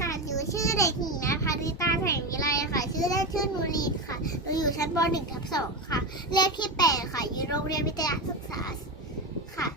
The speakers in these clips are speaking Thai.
ค่ะ หนูชื่อเด็กหญิงนะพาริตาแสงวิไลค่ะ ชื่อเล่นชื่อนูรีนค่ะ หนูอยู่ชั้นป .1 ทับ2ค่ะ เลขที่ 8 ค่ะ อยู่โรงเรียนวิทยาศึกษาค่ะ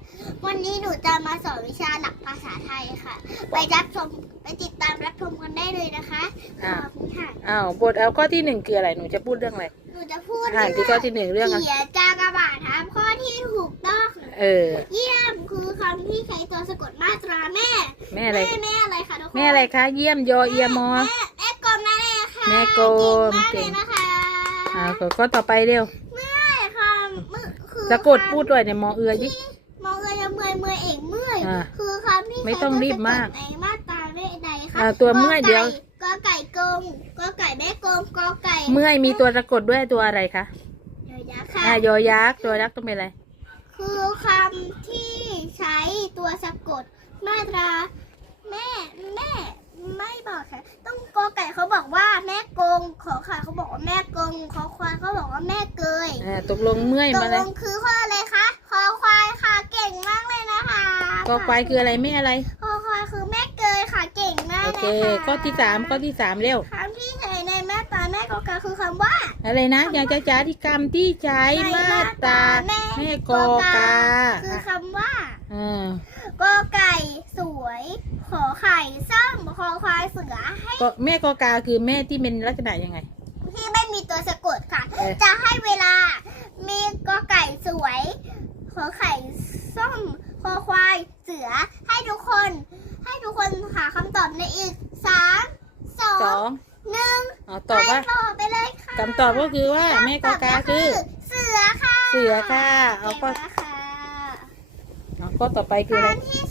วันนี้หนูจะมาสอนวิชาหลักภาษาไทยค่ะ ไปรับชม ไปติดตามรับชมกันได้เลยนะคะขอ่าอบคุณค่ะ อ้าวบทเอาข้อที่หนึ่งคืออะไร หนูจะพูดเรื่องอะไร หนูจะพูดอ่านที่ข้อที่หนึ่งเรื่องอะไรเขียนจากระบาดทับข้อที่ถูกต้อง เออ เยี่ยมคือคำที่ใช้ตัวสะกดมาตราแม่ แม่อะไร แม่แม่อะไรคะทุกคนแม่อะไรคะ เยี่ยมยอเอียมอ แม่แม่กลมนั่นเองค่ะแม่กลมเก่งมากเลยนะคะอ่าข้อต่อไปเร็ว เมื่อยค่ะเมื่อคือสะกดพูดด้วยเนี่ยมอเอือดิ มองเลยจะเมื่อยเมื่อยเองเมื่อยอ่าคือคำที่ไม่ต้องรีบมากใช้ตัวสะในมาตราเลขใดคะอ่าตัวเมื่อยเดี๋ยว กอไก่กงกอไก่แม่กงกอไก่เมื่อยมีตัวสะกดด้วยตัวอะไรคะเดี๋ยวนะค่ะ อ่ายอยักษ์ตัวยักษ์ต้องเป็นอะไร คือคำที่ใช้ตัวสะกด มาตรา แม่แม่ไม่บอกค่ะ ต้องกอไก่เขาบอกว่าแม่กงขอไข่เขาบอกว่าแม่กงขอควายเขาบอกว่าแม่เกยอ่าตกลงเมื่อยตมากเลลยงคือข้ออะไรคะคอควายค่ะเก่งมากเลยนะคะกอควายคืออะไรแม่อะไร คอควายคือแม่เกยค่ะเก่งมากโอเลยเคค่ะข้อที่สามข้อที่สามเร็ว คำที่ใช้ในมาตราแม่กอกาคือคำว่า อะไรนะอย่างจ้าจ้าที่กรรมที่ใช้มาตราแม่แม่กอกาคือคำว่า อ่า กอไก่สวย ขอ ไข่ส้มคอควายเสือให้ก็แม่กอกาคือแม่ที่เป็นลักษณะยังไง ที่ไม่มีตัวสะกดค่ะ เออจะให้เวลา มีกอไก่สวยขอไข่ส้มคอควายเสือให้ทุกคน ให้ทุกคนหาคำตอบในอีกสามสอสองงหนึ่งเอาตอบว่าไปต่อไปเลยค่ะคำตอบก็คือว่าแม่กอกาคือ เสือค่ะเสือค่ะเอาเก่งก็มากค่ะเอาก็ต่อไปคืออะไรการที่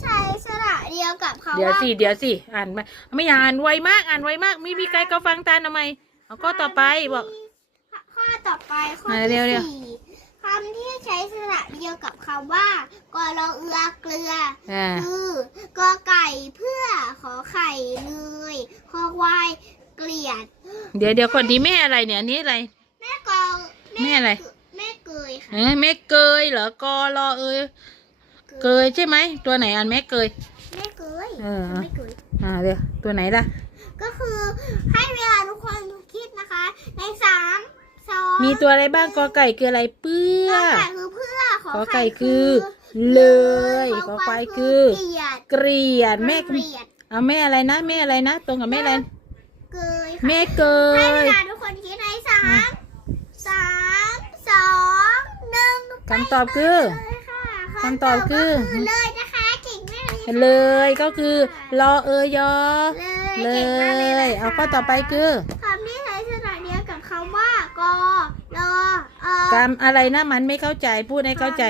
ใช้สระเดี ยวกับคำเดี๋ยวว่าสิ เดี๋ยวสิ อ่านไม่ไม่อ่านไวมาก อ่านไวมากไม่มีใครก็ฟังตามทำไมเอาก็ต่อไปบอก ข้อต่อไปข้อมาที่เร็วๆสี่คำที่ใช้สระเดียวกับคำว่ากอรอเอือเกลือ อ่า คือกอไก่เพื่อขอไข่เลยคอควายเกลียด เดี๋ยวเดี๋ยวคนนี้แม่อะไรเนี่ยอันนี้อะไร แม่กองแม่อะไร แม่เกยค่ะเอ้ยแม่เกยเหรอกอรอเอยเกยใช่ไหม ตัวไหนอันแม่เกย แม่เกยเออแม่เกยอ่าเดี๋ยวตัวไหนล่ะ ก็คือให้เวลาทุกคนคิดนะคะ ในสามสองมีตัวอะไรบ้างกอไก่คืออะไรเปื้กออไก่คือเพื่อขอขอไก่ไข่คือ เลยขอควายคือ เกลียดเกลียดแม่เกลียดเอาแม่อะไรนะแม่อะไรนะ ตรงกับแม่อะไรเกยค่ะแม่เกให้เวยลาทุกคนคิดในสามสามสองหนึ่งคำตอบคือ เลยค่ะคำตอบคือ เลยนะคะ เก่งมากเลยค่ะเลยก็คือรอเอยยอ เลเลยก่งมากเลย ยเอาข้อต่อไปคือคำที่ใช้สระเดียวกับคำว่ากอรอเออกรรมอะไรนะมันไม่เข้าใจพูดให้เข้าใจ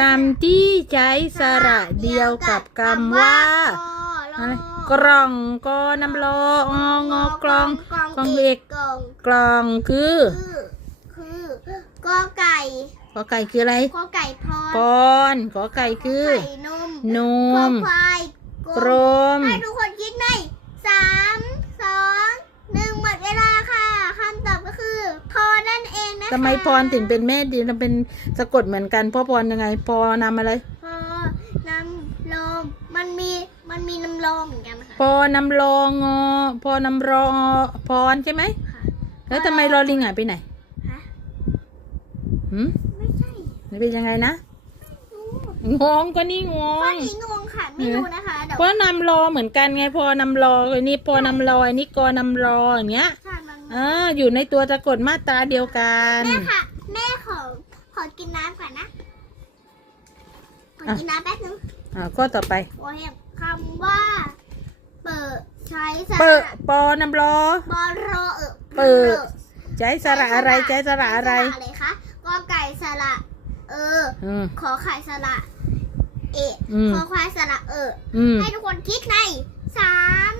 กรรมที่ใช้สระเดียวกับคำว่ากอรอะไรอกล่องกอนำรอองอกลองกองเอกกองกล่องคือ คือ คือกอไก่ ขอไก่คืออะไรกอไก่พปรอนขอไก่คือ ไข่นมนคอม ควายกรม ให้ทุกคนคิดในสามสองหนึ่งหมดเวลาค่ะคำตอบก็คือพอนั่นเองนะคะทำไมพรถึงเป็นแม่ดีมันเป็นสะกดเหมือนกันเพ่อพรยังไงพอนำอะไรพอนำลมมันมีมันมีน้ำลมเหมือนกันค่ะพอนำรองอพอนำรอพรใช่ไหม ค่ะแล้วทำไมรอลิงหายไปไหนฮะหืมไม่ใช่มั นเป็นยังไงนะรู้งงก็นี่งข้อง นี้งงค่ะ ไม่รู้นะคะเดี๋ยวเพราะนำรอเหมือนกันไงพอนำรออันนี้พอนำรออันนี้กอนำรออย่างเงี้ยใช่มันอ่าอยู่ในตัวสะกดมาตราเดียวกัน แม่ค่ะ แม่ขอขอกินน้ำก่อนนะ ขอกินน้ำแป๊บนึงอ่าข้อต่อไป โอ้ยคำว่า เปิดใช้สเปิดระปอนำรอ บอรอเออเปิดใช้สระอะไรใช้สระอะไรสอะไรคะกอไก่สระเออ อืม ขอไข่สระเอะอืม ขอควายสระเอออืม ให้ทุกคนคิดในสาม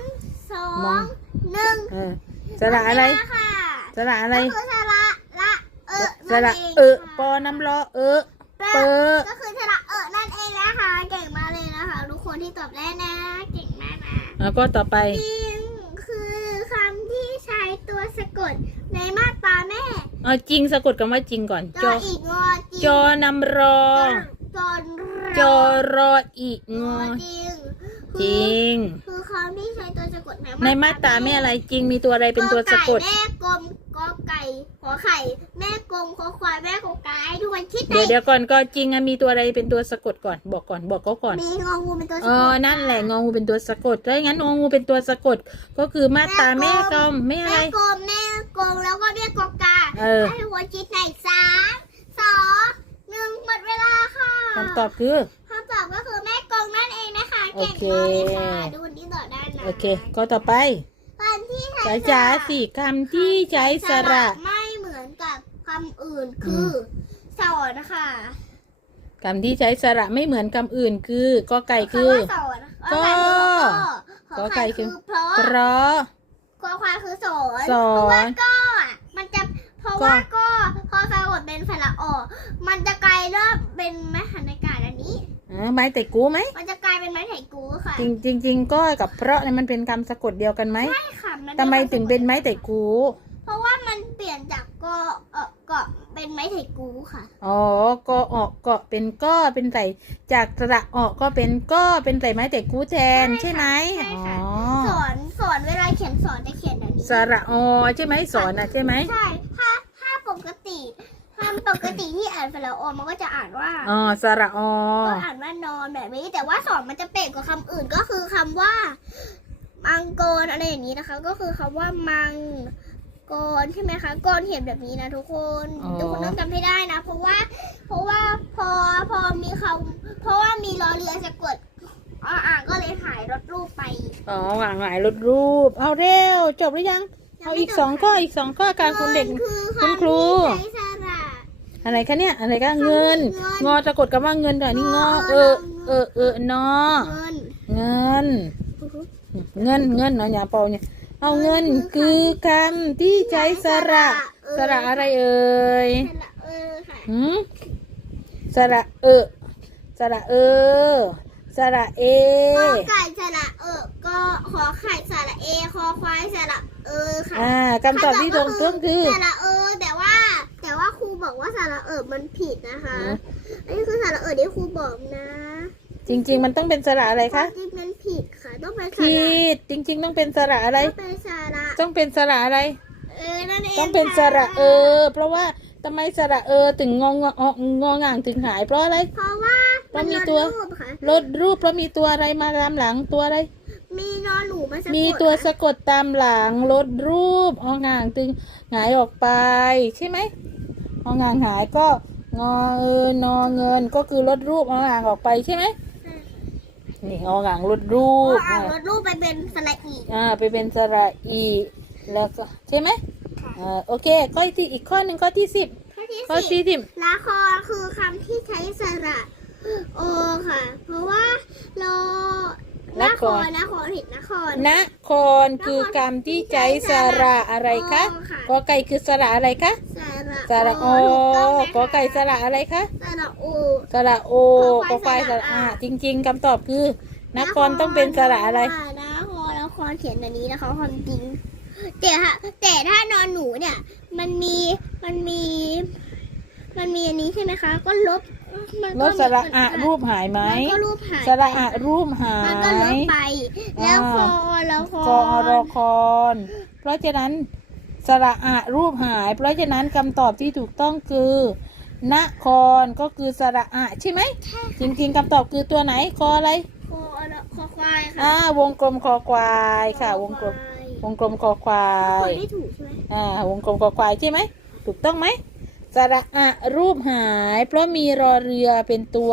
สอมองง หนึ่งเออสระอะไรหมดเวลาค่ะสระอะไร ก็คือสระละเออสระนั่นงเออค่ะปอนำรอเออเปิเปิดดก็คือสระเออนั่นเองนะคะ เก่งมากเลยนะคะ ทุกคนที่ตอบได้นะ เก่งมากนะแล้วก็ต่อไปจริงคือคำที่ใช้ตัวสะกดในมาตราแม่ เอาจริงสะกดคำว่าจริงก่อน จจอออีกงอจริงจอนำรอ จอนจอรออีกงงออจริงจริง คือคำที่ใช้ตัวสะกดในมาตราแม่อะไรจริงมีตัวอะไรเป็นตัวสะกดแม่กลมกอไก่ ขอไข่ แม่กลมขอควายแม่กไก่ทุกคนคิดเดี๋ยวเดี๋ยวก่อนก็จริงอะมีตัวอะไรเป็นตัวสะกดก่อนบอกก่อนบอกเขาก่อนมีงองูเป็นตัวสะอ๋อกดนั่นแหละงองูเป็นตัวสะกดถ้าอย่างนั้นงองูเป็นตัวสะกดก็คือมาตราแม่กลมแม่อะไรแม่กลมแม่กลมแล้วก็แม่กอกาเออให้หัวคิดในสามสองหนึ่งหมดเวลาค่ะคำตอบคือคำตอบก็คือแม่กลมนั่นเองนะคะเก่งโอเคมากเลยค่ะดูคนที่ต่อได้นะโอเคก็ต่อไปวันที่ใช้ จ๋าจ๋าสี่คำที่ใช้สระไม่เหมือนกับคำอื่นคืออสอนนะคะคำที่ใช้สระไม่เหมือนคำอื่นคือกอไก่คือคำว่าสอนก็ขอไข่คือเพราะเพราะขอควายคือสอนสอนเพราะว่าก็อะมันจะเพราะว่าก็พอสะกดเป็นสระออกมันจะกลายเริ่มเป็นไม้หันอากาศอันนี้อ่าไม้แต่กูไหมมันจะกลายเป็นไม้ไถกูค่ะจริงจริงจริงก็กับเพราะเนี่ยมันเป็นคำสะกดเดียวกันไหมใช่ค่ะ นทำไมถึงเป็นไม้แต่กูเพราะว่ามันเปลี่ยนจากก็เออก็เป็นไม้ไถกูค่ะ อ๋อก็ออกก็เป็นก็เป็นใส่จากสระออกก็เป็นก็เป็นใส่ไม้แต่กูแทนใช่ใช่ไหมค่ะใช่อ๋ค่ะอสอนสอนเวลาเขียนสอนจะเขียนแบบนี้สระอใช่ไหมสอนอะใช่ไหมใช่ถ้าถ้าปกติถ้าปกติที่อ่านสระอมันก็จะอ่านว่า อ๋อสระอก็อ่านว่านอนแบบนี้ แต่ว่าสอนมันจะเปลี่ยนกว่าคำอื่นก็คือคำว่า มังกรอะไรอย่างนี้นะคะ ก็คือคำว่ามังกรใช่ไหมคะกรเขียนแบบนี้นะทุกคนทุกคนต้องจำให้ได้นะ เพราะว่า เพราะว่าพอพอมีคำเพราะว่ามีรอเรือสะกดอ่าอ่านก็เลยหายรถรูปไปอ๋อหวางหลายรถรูป เอาเร็ว จบหรือยัง เอาอีกสองข้ออีกสองข้อการคุณเด็กงินคือคุณครูำที่ใช้สระ อะไรคะเนี่ย อะไรคะเงิน เงินงอสะกดคำว่าเงินก่อนนี่งอ เออ เออ เออนอเงิน เงิน เงินเงินเนาะอย่าเป่าเนี่ย เอาเงินคือคำที่ใช้สระสระอะไรเอ่ยสระเออค่ะหืมสระเออสระเออสระเอกอไก่สระเออก็ขอไข่สระเอคอควายสระเออค่ะอ่าคำตอบที่ตรงต้องคือสระเออแต่ว่าแต่ว่าครูบอกว่าสระเออมันผิดนะคะอืมอันนี้คือสระเออที่ครูบอกนะ จริง ๆ มันต้องเป็นสระอะไรคะจริงๆมัน ผิดค่ะต้องเป็นสผิระดจริง ๆ ต้องเป็นสระอะไร ต้องเป็นสระต้องเป็นสระอะไร เออนั่นเองต้องเป็นสระค่เออ เพราะว่าทำไมสระเออถึงงองงองางถึงหาย เพราะอะไร เพราะว่าเพราะมีตัวรูปค่ะ ลดรูปเพราะมีตัวอะไรมาตามหลังตัวอะไร มีนอนหนูมาสะกดมีตัวค่ะสะกดตามหลังลดรูปอองางตึงหายออกไปใช่ไหมอองางหายก็งอเออนอเงินก็คือลดรูปอองางออกไปใช่ไหม นี่อองางลดรูเพปราะอ่านลดรูปไปเป็นสระอีอ่าไปเป็นสระอีแล้วก็ใช่ไหมอ่าโอเคข้อที่อีกข้อหนึ่งข้อที่สิบข้อที่ข้อสิที่บสิบละครคือคำที่ใช้สระโอค่ะ เพราะว่าโล นครนครผิดนครนครคือคำที่ใช้สระอะไรคะโอค่ะกอไก่คือสระอะไรคะสระสระโอถูกต้องไหมคะกอไก่สระอะไรคะสระโอสระโอขอควายกอควายสสระระอาอาจริง ๆคำตอบคือนครต้องเป็นสระอะไรนครนครเขียนแบบนี้นะคะความจริงแต่ถ้าแต่ถ้านอนหนูเนี่ย มันมีมันมี มันมีอันนี้ใช่ไหมคะ ก็ลบ มันลก็ดสระอะรูปหายไหมมันก็รูปหายสระอะรูปหามันก็ลบยไป แล้วคออ่าแล้วคกอรอคอนเพราะฉะนั้นสระอะรูปหาย เพราะฉะนั้นคำตอบที่ถูกต้องคือ นครก็คือสระอะใช่ไหม จริงๆคำตอบคือตัวไหนคออะไร คอคอควายค่ะอ่าวงกลมคอควายค่ะ วงกลม วงกลมคอควาคนย ไม่ถูกใช่ไหม อ่าวงกลมคอควายใช่ไหม ถูกต้องไหม สระอะรูปหาย เพราะมีรอเรือเป็นตัว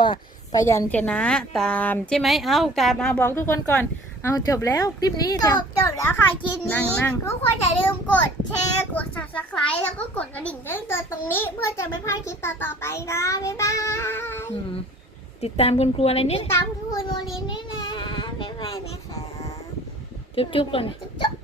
พยัญชนะตามใช่ไหมเอาตามมาบอกทุกคนก่อน เอาจบแล้วคลิปนี้จจ้ะบจบแล้วค่ะคลิปนั่นี้งนั่งทุกคนอย่าลืมกดแชร์กด subscribe แล้วก็กดกระดิ่งแจ้งเตือนตรงนี้ เพื่อจะไม่พลาดคลิปต่อๆไปนะบ๊ายบายอืมติดตามคุณครูอะไรติเนี่ยดตามคุณครูโนลินด้วยนะบ๊ายบายนะคะจุ๊บๆก่อนจุ๊บๆ